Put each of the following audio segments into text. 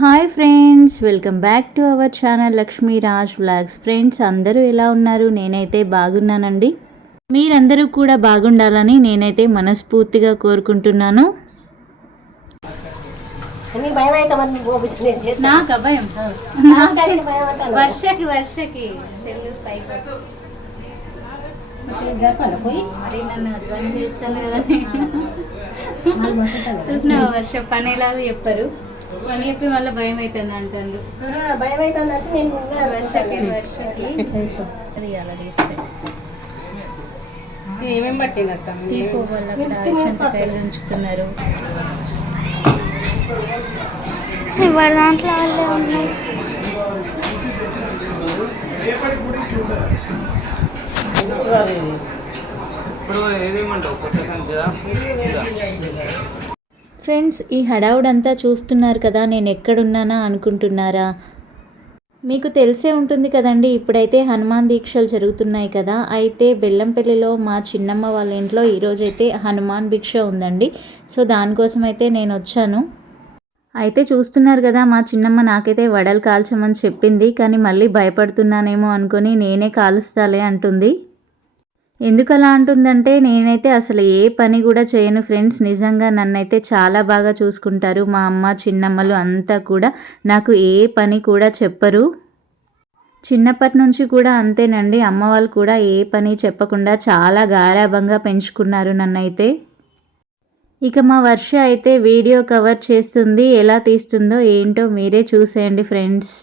Hi friends, welcome back to our channel Lakshmi Raj vlogs. Friends అందరూ ఎలా ఉన్నారు? నేనైతే బాగున్నానండి. మీరందరూ కూడా బాగుండాలని నేనైతే మనస్ఫూర్తిగా కోరుకుంటున్నాను. చూసిన వర్ష పని ఎలాగో చెప్పారు అని చెప్పి మళ్ళీ భయం అవుతుంది అంటారు. భయం అవుతుంది నేను వర్షకి అది అలా తీస్తే ఏమేమి పట్టింది కాయలు ఉంచుతున్నారు. దాంట్లో వాళ్ళే ఉన్నాయి. ఫ్రెండ్స్, ఈ హడావుడంతా చూస్తున్నారు కదా, నేను ఎక్కడున్నానా అనుకుంటున్నారా? మీకు తెలిసే ఉంటుంది కదండి, ఇప్పుడైతే హనుమాన్ దీక్షలు జరుగుతున్నాయి కదా. అయితే బెల్లంపల్లిలో మా చిన్నమ్మ వాళ్ళ ఇంట్లో ఈరోజైతే హనుమాన్ భిక్ష ఉందండి. సో దానికోసం అయితే నేను వచ్చాను. అయితే చూస్తున్నారు కదా, మా చిన్నమ్మ నాకైతే వడలు కాల్చమని చెప్పింది, కానీ మళ్ళీ భయపడుతున్నానేమో అనుకొని నేనే కాలుస్తాలే అంటుంది. ఎందుకు అలా అంటుందంటే, నేనైతే అసలు ఏ పని కూడా చేయను ఫ్రెండ్స్. నిజంగా నన్నైతే చాలా బాగా చూసుకుంటారు. మా అమ్మ చిన్నమ్మలు అంతా కూడా నాకు ఏ పని కూడా చెప్పరు. చిన్నప్పటి నుంచి కూడా అంతేనండి. అమ్మ వాళ్ళు కూడా ఏ పని చెప్పకుండా చాలా గారాబంగా పెంచుకున్నారు నన్నైతే. ఇక మా వర్ష అయితే వీడియో కవర్ చేస్తుంది. ఎలా తీస్తుందో ఏంటో మీరే చూసేయండి ఫ్రెండ్స్.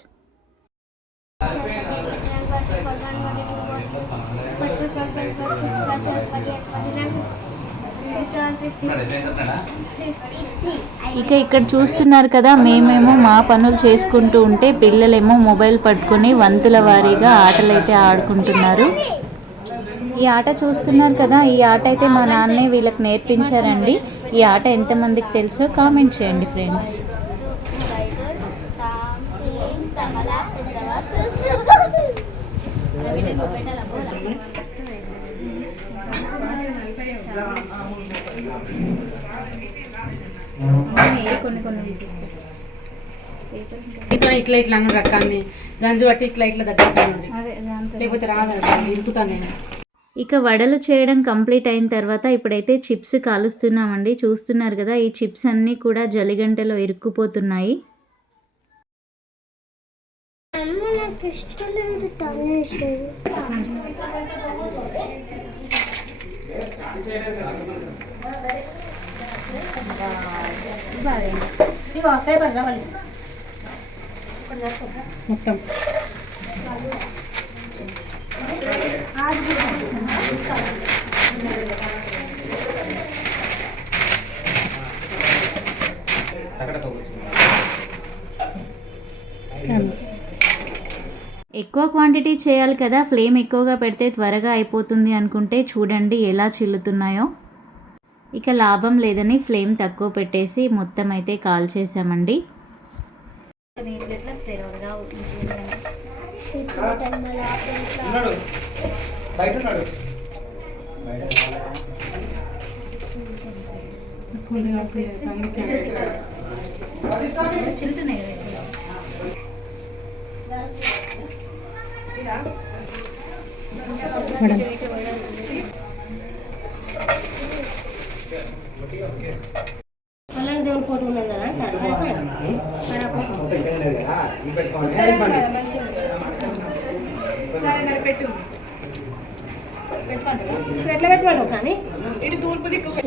ఇక ఇక్కడ చూస్తున్నారు కదా, మేమేమో మా పనులు చేసుకుంటూ ఉంటే పిల్లలేమో మొబైల్ పట్టుకొని వంతుల వారీగా ఆటలైతే ఆడుకుంటున్నారు. ఈ ఆట చూస్తున్నారు కదా, ఈ ఆట అయితే మా నాన్నే వీళ్ళకి నేర్పించారండి. ఈ ఆట ఎంతమందికి తెలుసో కామెంట్ చేయండి ఫ్రెండ్స్. ఇట్లా ఇట్లా ఇట్లా అన్న రకాన్ని గంజు బట్టి ఇట్లా ఇట్లా దగ్గర లేకపోతే రాదు, ఇరుకుతాను నేను. ఇక వడలు చేయడం కంప్లీట్ అయిన తర్వాత ఇప్పుడైతే చిప్స్ కాలుస్తున్నామండి. చూస్తున్నారు కదా, ఈ చిప్స్ అన్నీ కూడా జలిగంటలో ఇరుక్కుపోతున్నాయి. మొత్తం ఎక్కువ క్వాంటిటీ చేయాలి కదా, ఫ్లేమ్ ఎక్కువగా పెడితే త్వరగా అయిపోతుంది అనుకుంటే చూడండి ఎలా చిల్లుతున్నాయో. ఇక లాభం లేదని ఫ్లేమ్ తక్కువ పెట్టేసి మొత్తం అయితే కాల్ చేసామండి.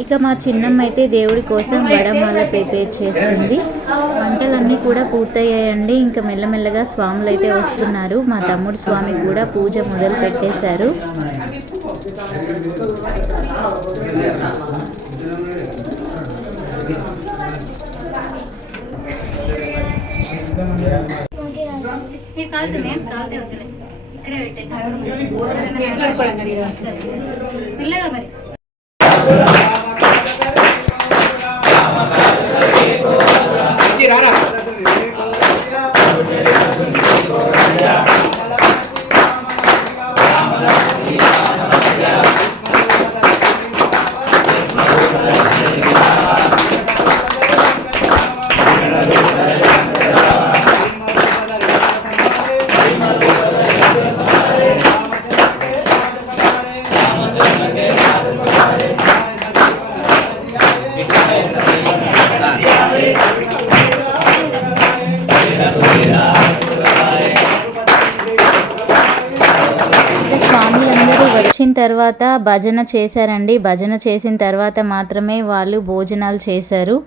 ఇక మా చిన్నమ్మ అయితే దేవుడి కోసం వడమాల ప్రిపేర్ చేస్తుంది. వంటలన్నీ కూడా పూర్తయ్యాయండి. ఇంకా మెల్లమెల్లగా స్వాములు అయితే వస్తున్నారు. మా తమ్ముడు స్వామి కూడా పూజ మొదలు పెట్టేశారు. పిల్లగా మరి Gracias. తర్వాత భజన చేశారండి. భజన చేసిన తర్వాత మాత్రమే వాళ్ళు భోజనాలు చేశారు.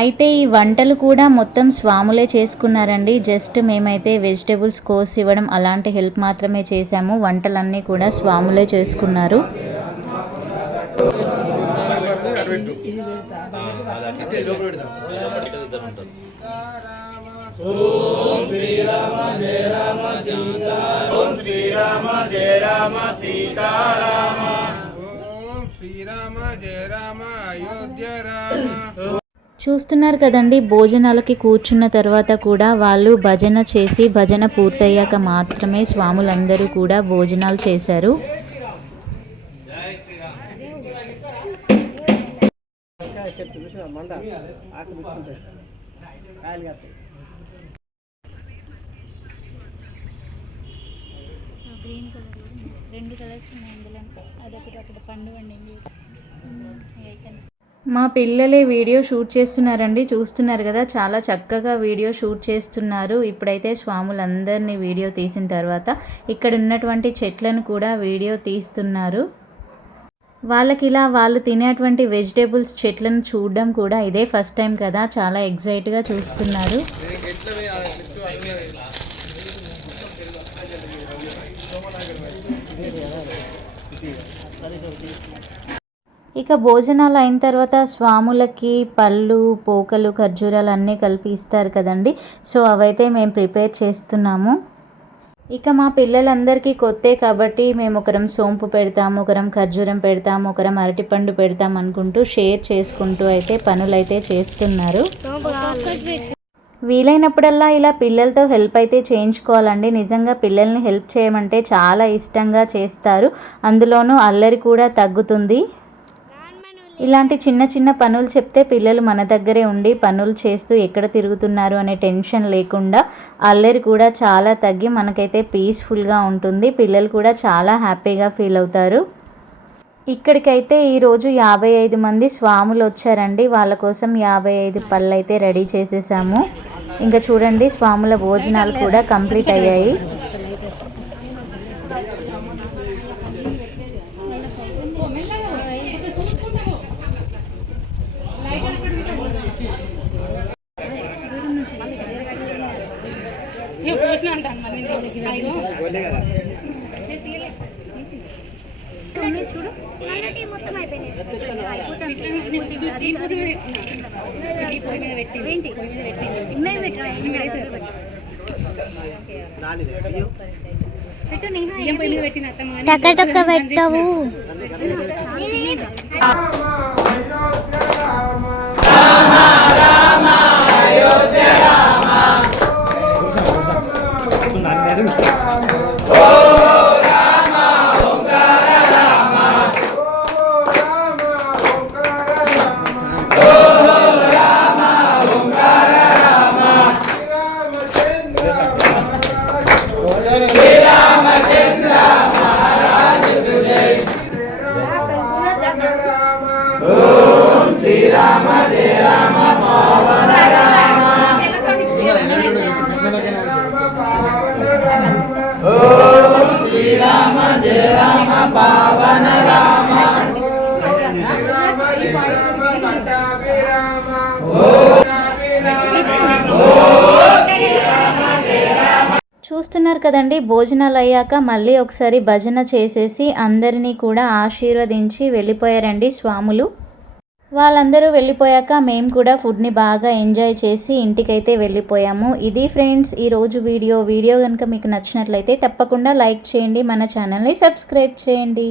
అయితే ఈ వంటలు కూడా మొత్తం స్వాములే చేసుకున్నారండి. జస్ట్ మేమైతే వెజిటేబుల్స్ కోసి ఇవ్వడం అలాంటి హెల్ప్ మాత్రమే చేశాము. వంటలన్నీ కూడా స్వాములే చేసుకున్నారు. చూస్తున్నారు కదండి, భోజనాలకి కూర్చున్న తర్వాత కూడా వాళ్ళు భజన చేసి భజన పూర్తయ్యాక మాత్రమే స్వాములందరూ కూడా భోజనాలు చేశారు. మా పిల్లలే వీడియో షూట్ చేస్తున్నారండి. చూస్తున్నారు కదా, చాలా చక్కగా వీడియో షూట్ చేస్తున్నారు. ఇప్పుడైతే స్వాములందరినీ వీడియో తీసిన తర్వాత ఇక్కడ ఉన్నటువంటి చెట్లను కూడా వీడియో తీస్తున్నారు. వాళ్ళకి ఇలా వాళ్ళు తినేటువంటి వెజిటేబుల్స్ చెట్లను చూడడం కూడా ఇదే ఫస్ట్ టైం కదా, చాలా ఎగ్జైట్గా చూస్తున్నారు. ఇక భోజనాలు అయిన తర్వాత స్వాములకి పళ్ళు, పోకలు, ఖర్జూరాలు అన్నీ కలిపి ఇస్తారు కదండి. సో అవైతే మేము ప్రిపేర్ చేస్తున్నాము. ఇక మా పిల్లలందరికీ కొత్తే కాబట్టి మేము ఒకరం సోంపు పెడతాము, ఒకరం ఖర్జూరం పెడతాము, ఒకరం అరటిపండు పెడతాం అనుకుంటూ షేర్ చేసుకుంటూ అయితే పనులైతే చేస్తున్నారు. వీలైనప్పుడల్లా ఇలా పిల్లలతో హెల్ప్ అయితే చేయించుకోవాలండి. నిజంగా పిల్లల్ని హెల్ప్ చేయమంటే చాలా ఇష్టంగా చేస్తారు. అందులోనూ అల్లరి కూడా తగ్గుతుంది. ఇలాంటి చిన్న చిన్న పనులు చెప్తే పిల్లలు మన దగ్గరే ఉండి పనులు చేస్తూ ఎక్కడ తిరుగుతున్నారు అనే టెన్షన్ లేకుండా అల్లరి కూడా చాలా తగ్గి మనకైతే పీస్ఫుల్గా ఉంటుంది. పిల్లలు కూడా చాలా హ్యాపీగా ఫీల్ అవుతారు. ఇక్కడికైతే ఈరోజు 55 మంది స్వాములు వచ్చారండి. వాళ్ళ కోసం 55 పళ్ళు అయితే రెడీ చేసేసాము. ఇంకా చూడండి, స్వాముల భోజనాలు కూడా కంప్లీట్ అయ్యాయి. టకటక పెట్టవు. చూస్తున్నారు కదండి, భోజనాలు అయ్యాక మళ్ళీ ఒకసారి భజన చేసేసి అందరినీ కూడా ఆశీర్వదించి వెళ్ళిపోయారండి స్వాములు. వాళ్ళందరూ వెళ్ళిపోయాక మేము కూడా ఫుడ్ని బాగా ఎంజాయ్ చేసి ఇంటికైతే వెళ్ళిపోయాము. ఇది ఫ్రెండ్స్ ఈరోజు వీడియో కనుక మీకు నచ్చినట్లయితే తప్పకుండా లైక్ చేయండి, మన ఛానల్ని సబ్స్క్రైబ్ చేయండి.